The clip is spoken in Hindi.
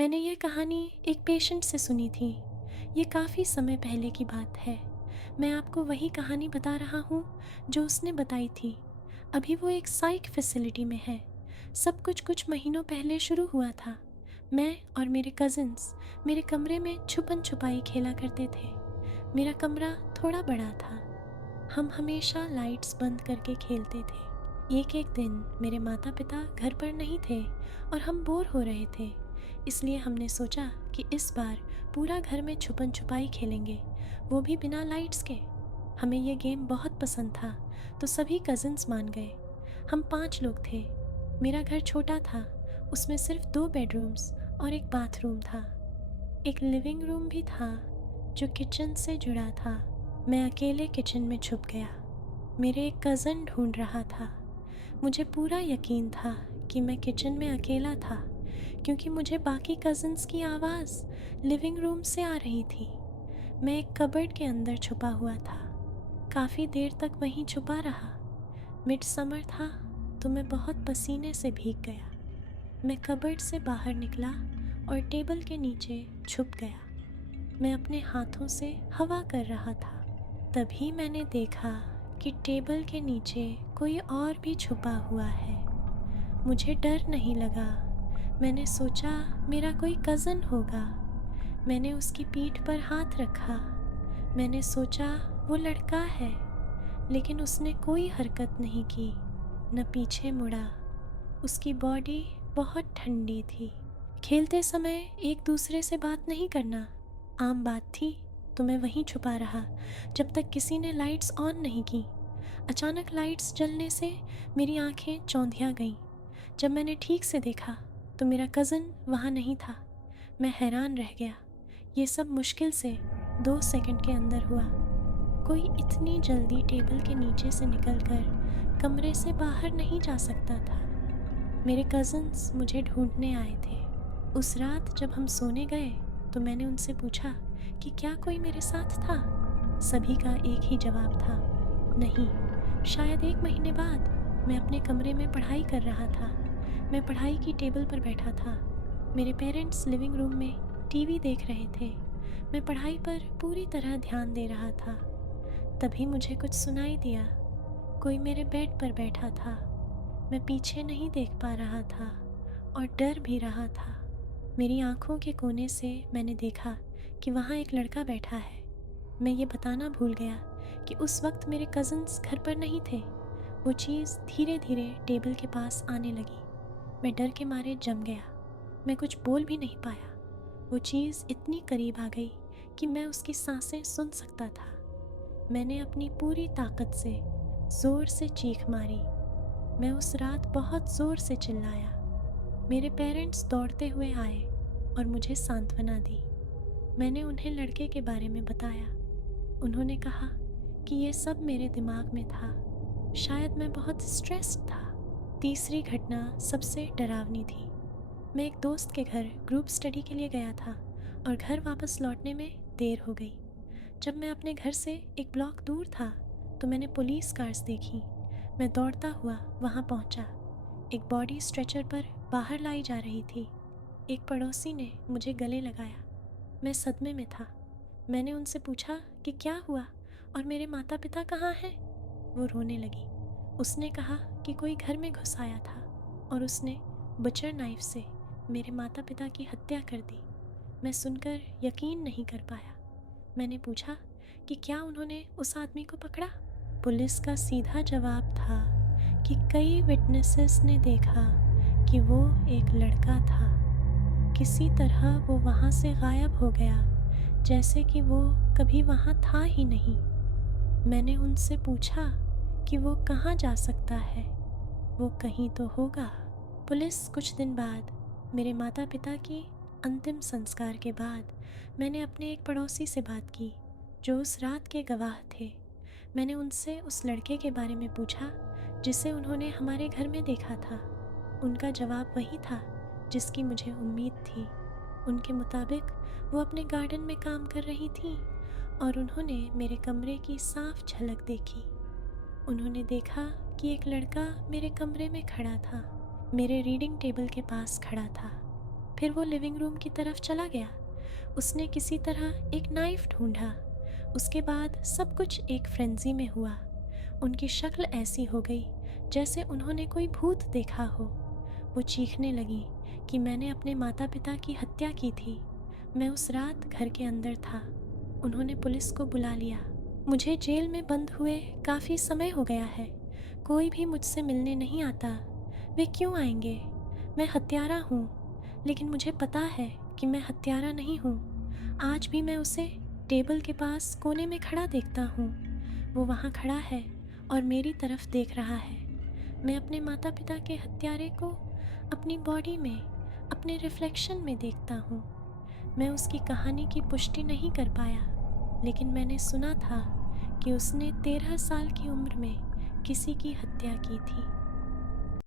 मैंने ये कहानी एक पेशेंट से सुनी थी। ये काफ़ी समय पहले की बात है। मैं आपको वही कहानी बता रहा हूँ जो उसने बताई थी। अभी वो एक साइक फैसिलिटी में है। सब कुछ महीनों पहले शुरू हुआ था। मैं और मेरे कज़िन्स मेरे कमरे में छुपन छुपाई खेला करते थे। मेरा कमरा थोड़ा बड़ा था। हम हमेशा लाइट्स बंद करके खेलते थे। एक दिन मेरे माता पिता घर पर नहीं थे और हम बोर हो रहे थे। इसलिए हमने सोचा कि इस बार पूरा घर में छुपन छुपाई खेलेंगे, वो भी बिना लाइट्स के। हमें ये गेम बहुत पसंद था तो सभी कज़िन्स मान गए। हम 5 लोग थे। मेरा घर छोटा था, उसमें सिर्फ 2 बेडरूम्स और एक बाथरूम था। एक लिविंग रूम भी था जो किचन से जुड़ा था। मैं अकेले किचन में छुप गया। मेरे एक कज़न ढूंढ रहा था। मुझे पूरा यकीन था कि मैं किचन में अकेला था, क्योंकि मुझे बाकी कज़न्स की आवाज़ लिविंग रूम से आ रही थी। मैं एक कबर्ड के अंदर छुपा हुआ था। काफ़ी देर तक वहीं छुपा रहा। मिड समर था तो मैं बहुत पसीने से भीग गया। मैं कबर्ड से बाहर निकला और टेबल के नीचे छुप गया। मैं अपने हाथों से हवा कर रहा था। तभी मैंने देखा कि टेबल के नीचे कोई और भी छुपा हुआ है। मुझे डर नहीं लगा। मैंने सोचा मेरा कोई कज़न होगा। मैंने उसकी पीठ पर हाथ रखा। मैंने सोचा वो लड़का है, लेकिन उसने कोई हरकत नहीं की, न पीछे मुड़ा। उसकी बॉडी बहुत ठंडी थी। खेलते समय एक दूसरे से बात नहीं करना आम बात थी, तो मैं वहीं छुपा रहा जब तक किसी ने लाइट्स ऑन नहीं की। अचानक लाइट्स जलने से मेरी आंखें चौंधिया गईं। जब मैंने ठीक से देखा तो मेरा कज़न वहाँ नहीं था। मैं हैरान रह गया। ये सब मुश्किल से 2 सेकंड के अंदर हुआ। कोई इतनी जल्दी टेबल के नीचे से निकलकर कमरे से बाहर नहीं जा सकता था। मेरे कज़न्स मुझे ढूंढने आए थे। उस रात जब हम सोने गए तो मैंने उनसे पूछा कि क्या कोई मेरे साथ था। सभी का एक ही जवाब था, नहीं। शायद 1 महीने बाद मैं अपने कमरे में पढ़ाई कर रहा था। मैं पढ़ाई की टेबल पर बैठा था। मेरे पेरेंट्स लिविंग रूम में टीवी देख रहे थे। मैं पढ़ाई पर पूरी तरह ध्यान दे रहा था। तभी मुझे कुछ सुनाई दिया। कोई मेरे बेड पर बैठा था। मैं पीछे नहीं देख पा रहा था और डर भी रहा था। मेरी आंखों के कोने से मैंने देखा कि वहाँ एक लड़का बैठा है। मैं ये बताना भूल गया कि उस वक्त मेरे कज़न्स घर पर नहीं थे। वो चीज़ धीरे धीरे टेबल के पास आने लगी। मैं डर के मारे जम गया। मैं कुछ बोल भी नहीं पाया। वो चीज़ इतनी करीब आ गई कि मैं उसकी सांसें सुन सकता था। मैंने अपनी पूरी ताकत से ज़ोर से चीख मारी। मैं उस रात बहुत ज़ोर से चिल्लाया। मेरे पेरेंट्स दौड़ते हुए आए और मुझे सांत्वना दी। मैंने उन्हें लड़के के बारे में बताया। उन्होंने कहा कि ये सब मेरे दिमाग में था। शायद मैं बहुत स्ट्रेस्ड था। तीसरी घटना सबसे डरावनी थी। मैं एक दोस्त के घर ग्रुप स्टडी के लिए गया था और घर वापस लौटने में देर हो गई। जब मैं अपने घर से एक ब्लॉक दूर था तो मैंने पुलिस कार्स देखी। मैं दौड़ता हुआ वहाँ पहुँचा। एक बॉडी स्ट्रेचर पर बाहर लाई जा रही थी। एक पड़ोसी ने मुझे गले लगाया। मैं सदमे में था। मैंने उनसे पूछा कि क्या हुआ और मेरे माता पिता कहाँ हैं। वो रोने लगी। उसने कहा कि कोई घर में घुस आया था और उसने बचर नाइफ से मेरे माता पिता की हत्या कर दी। मैं सुनकर यकीन नहीं कर पाया। मैंने पूछा कि क्या उन्होंने उस आदमी को पकड़ा। पुलिस का सीधा जवाब था कि कई विटनेसेस ने देखा कि वो एक लड़का था। किसी तरह वो वहाँ से गायब हो गया, जैसे कि वो कभी वहाँ था ही नहीं। मैंने उनसे पूछा कि वो कहाँ जा सकता है, वो कहीं तो होगा। पुलिस कुछ दिन बाद मेरे माता पिता की अंतिम संस्कार के बाद मैंने अपने एक पड़ोसी से बात की जो उस रात के गवाह थे। मैंने उनसे उस लड़के के बारे में पूछा जिसे उन्होंने हमारे घर में देखा था। उनका जवाब वही था जिसकी मुझे उम्मीद थी। उनके मुताबिक वो अपने गार्डन में काम कर रही थी और उन्होंने मेरे कमरे की साफ झलक देखी। उन्होंने देखा कि एक लड़का मेरे कमरे में खड़ा था, मेरे रीडिंग टेबल के पास खड़ा था। फिर वो लिविंग रूम की तरफ चला गया। उसने किसी तरह एक नाइफ ढूंढा। उसके बाद सब कुछ एक फ्रेंजी में हुआ। उनकी शक्ल ऐसी हो गई जैसे उन्होंने कोई भूत देखा हो। वो चीखने लगी कि मैंने अपने माता पिता की हत्या की थी। मैं उस रात घर के अंदर था। उन्होंने पुलिस को बुला लिया। मुझे जेल में बंद हुए काफ़ी समय हो गया है। कोई भी मुझसे मिलने नहीं आता। वे क्यों आएंगे? मैं हत्यारा हूँ, लेकिन मुझे पता है कि मैं हत्यारा नहीं हूँ। आज भी मैं उसे टेबल के पास कोने में खड़ा देखता हूँ। वो वहाँ खड़ा है और मेरी तरफ देख रहा है। मैं अपने माता पिता के हत्यारे को अपनी बॉडी में, अपने रिफ्लेक्शन में देखता हूँ। मैं उसकी कहानी की पुष्टि नहीं कर पाया, लेकिन मैंने सुना था कि उसने 13 साल की उम्र में किसी की हत्या की थी।